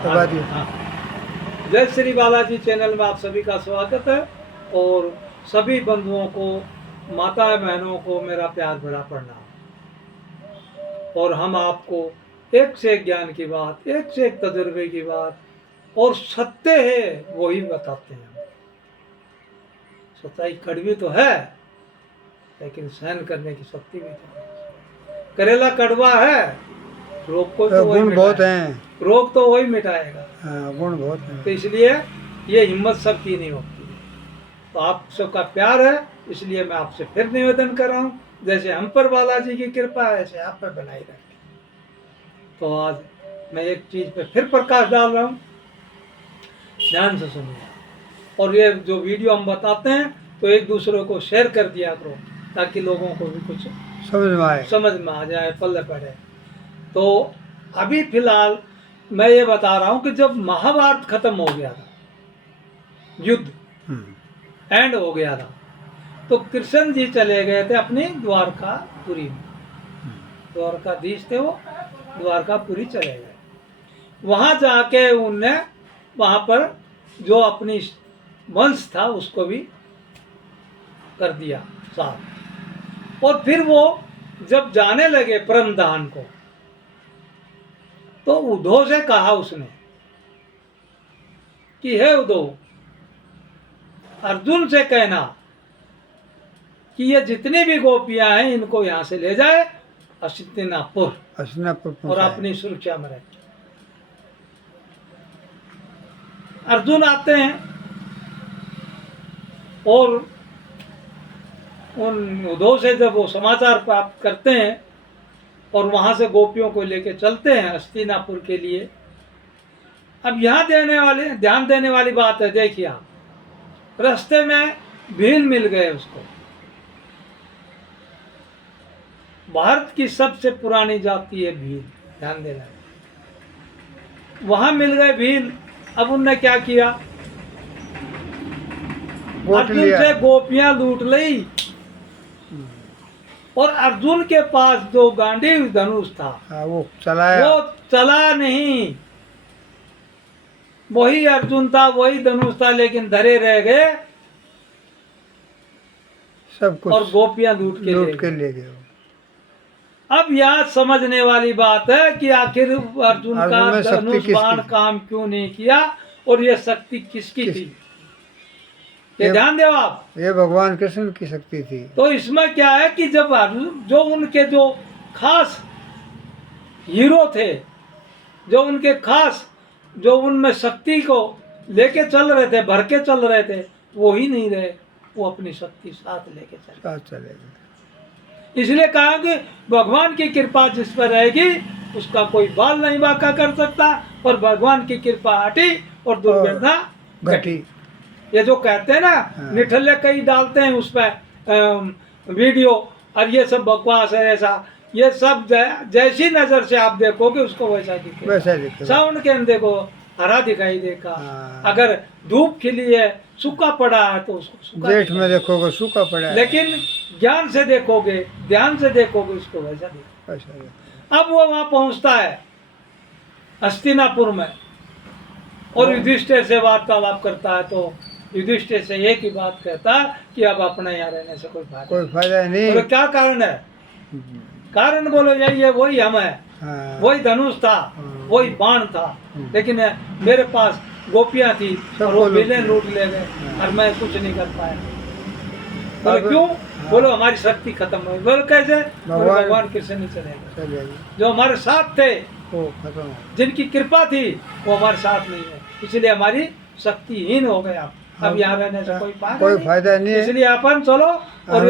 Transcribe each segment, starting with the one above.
हाँ। जय श्री बालाजी चैनल में आप सभी का स्वागत है और सभी बंधुओं को, माता बहनों को मेरा प्यार भरा प्रणाम। और हम आपको एक से एक ज्ञान की बात, एक से एक तजुर्बे की बात और सत्य है वही बताते हैं। सच्चाई कड़वी तो है लेकिन सहन करने की शक्ति भी है। करेला कड़वा है, रोग को तो वही गुण बहुत हैं, रोग तो वही मिटाएगा। हाँ, गुण बहुत हैं। तो इसलिए ये हिम्मत सबकी नहीं होती है। तो आप सबका प्यार है, इसलिए मैं आपसे फिर निवेदन कर रहा हूँ, जैसे हम पर बालाजी की कृपा है ऐसे आप पर बनाई रखें। तो आज मैं एक चीज पे फिर प्रकाश डाल रहा हूँ, ध्यान से सुनिए। और ये जो वीडियो हम बताते हैं तो एक दूसरे को शेयर कर दिया करो ताकि लोगों को भी कुछ समझ में आ जाए, पल्ले पड़े। तो अभी फिलहाल मैं ये बता रहा हूँ कि जब महाभारत खत्म हो गया था, युद्ध एंड हो गया था, तो कृष्ण जी चले गए थे अपनी द्वारकापुरी में। द्वारकाधीश थे वो, द्वारकापुरी चले गए। वहां जाके उनने वहां पर जो अपनी वंश था उसको भी कर दिया साफ। और फिर वो जब जाने लगे परमधान को, तो उद्धव से कहा उसने कि हे उद्धव, अर्जुन से कहना कि ये जितनी भी गोपियां हैं इनको यहां से ले जाए हस्तिनापुर और अपनी सुरक्षा में रखे। अर्जुन आते हैं और उन उद्धव से जब वो समाचार प्राप्त करते हैं और वहां से गोपियों को लेकर चलते हैं हस्तिनापुर के लिए। अब यहाँ ध्यान देने वाली बात है, देखिए आप, रास्ते में भील मिल गए उसको। भारत की सबसे पुरानी जाति है भील, ध्यान देना। वहां मिल गए भील। अब उनने क्या किया, अर्जुन से गोपियां लूट ली और अर्जुन के पास जो गांडीव धनुष था वो चलाया, वो चला नहीं। वही अर्जुन था, वही धनुष था, लेकिन धरे रह गए सब कुछ और गोपियां लूट के ले गए। अब यहाँ समझने वाली बात है कि आखिर अर्जुन का धनुष बाण काम क्यों नहीं किया और ये शक्ति किसकी थी। ये ध्यान दो आप, ये भगवान कृष्ण की शक्ति थी। तो इसमें क्या है कि जब अर्जुन, जो उनके जो खास हीरो थे, जो उनके खास, जो उनमें शक्ति को लेके चल रहे थे, भर के चल रहे थे, वो ही नहीं रहे। वो अपनी शक्ति साथ लेके चले गए। इसलिए कहा कि भगवान की कृपा जिस पर रहेगी उसका कोई बाल नहीं बांका कर सकता, और भगवान की कृपा हटी और दुर्घटना घटी। ये जो कहते हैं ना, निठल्ले कई डालते हैं उस पर वीडियो, और ये सब बकवास है ऐसा। ये सब जैसी नजर से आप देखोगे उसको वैसा दिखेगा। साउंड के अंदर देखो हरा दिखाई देगा, अगर धूप खिली है, सूखा पड़ा है तो उसको सूखा, जेठ में देखोगे सूखा पड़ा है, लेकिन ज्ञान से देखोगे, ध्यान से देखोगे उसको वैसा दिखेगा। अब वो वहां पहुंचता है हस्तिनापुर में और युधिष्ठिर से वार्तालाप करता है। तो युधिष्ठिर से एक ही बात कहता कि अब अपने यहाँ रहने से कोई फायदा नहीं। तो क्या कारण है? कारण बोलो यही है, वही हम है, वही धनुष था, वही बाण था, लेकिन मेरे पास गोपियां थी और वो मिले लूट ले गए और मैं कुछ नहीं कर पाया। बोलो क्यों? बोलो हमारी शक्ति खत्म हो गई। बोलो कैसे? भगवान कृष्ण नहीं चले, जो हमारे साथ थे वो खत्म, जिनकी कृपा थी वो हमारे साथ नहीं है, इसलिए हमारी शक्तिहीन हो गया। अब यहाँ रहने से कोई फायदा नहीं है, इसलिए अपन चलो और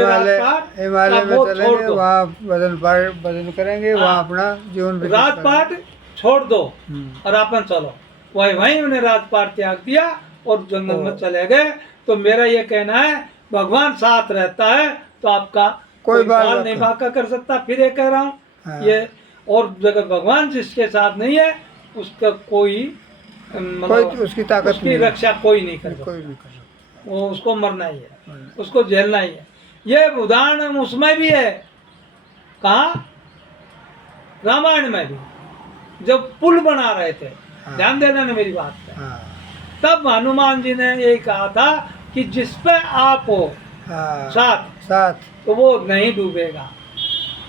हिमालय में चलेंगे, वहाँ भजन करेंगे, वहाँ अपना जीवन राजपाट छोड़ दो और अपन चलो। वहीं उन्हें राजपाट त्याग दिया और जंगल में चले गए। तो मेरा ये कहना है, भगवान साथ रहता है तो आपका कोई बाल नहीं बांका कर सकता। फिर ये कह रहा हूँ ये, और जगह भगवान जिसके साथ नहीं है उसका कोई उसकी ताकत, उसकी रक्षा कोई नहीं कर सकता। वो उसको मरना ही है, उसको झेलना ही है। ये उदाहरण उसमें भी है, कहा रामायण में भी, जब पुल बना रहे थे हाँ। ध्यान देना ना मेरी बात पे। हाँ तब हनुमान जी ने यही कहा था कि जिस पे आप हो हाँ साथ साथ तो वो नहीं डूबेगा,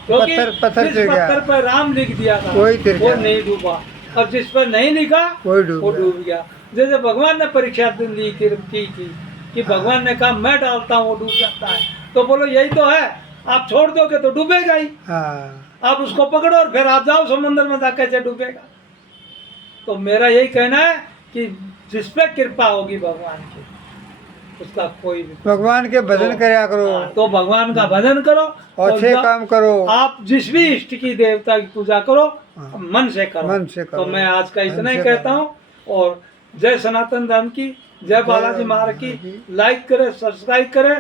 क्योंकि पत्थर जिस तिर गया। पत्थर पर राम लिख दिया था वही तिर वो गया। नहीं डूबा, और जिस पर नहीं लिखा वही डूब वो गया। डूब गया। जैसे भगवान ने परीक्षा ली की थी कि हाँ। भगवान ने कहा मैं डालता हूँ वो डूब जाता है, तो बोलो यही तो है, आप छोड़ दोगे तो डूबेगा ही, हाँ आप उसको पकड़ो और फिर आप जाओ समुद्र में, जा कैसे डूबेगा। तो मेरा यही कहना है कि जिस पे कृपा होगी भगवान की उसका कोई भी भगवान के भजन करया करो, तो भगवान का भजन करो और अच्छे काम करो। आप जिस भी इष्ट की देवता की पूजा करो हाँ। मन से करो। मन से करो। तो मैं आज का मन इतना ही से कहता करो। हूँ। और जय सनातन धर्म की, जय बालाजी महाराज की। लाइक करे, सब्सक्राइब करे।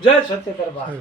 जय सत्य दरबार।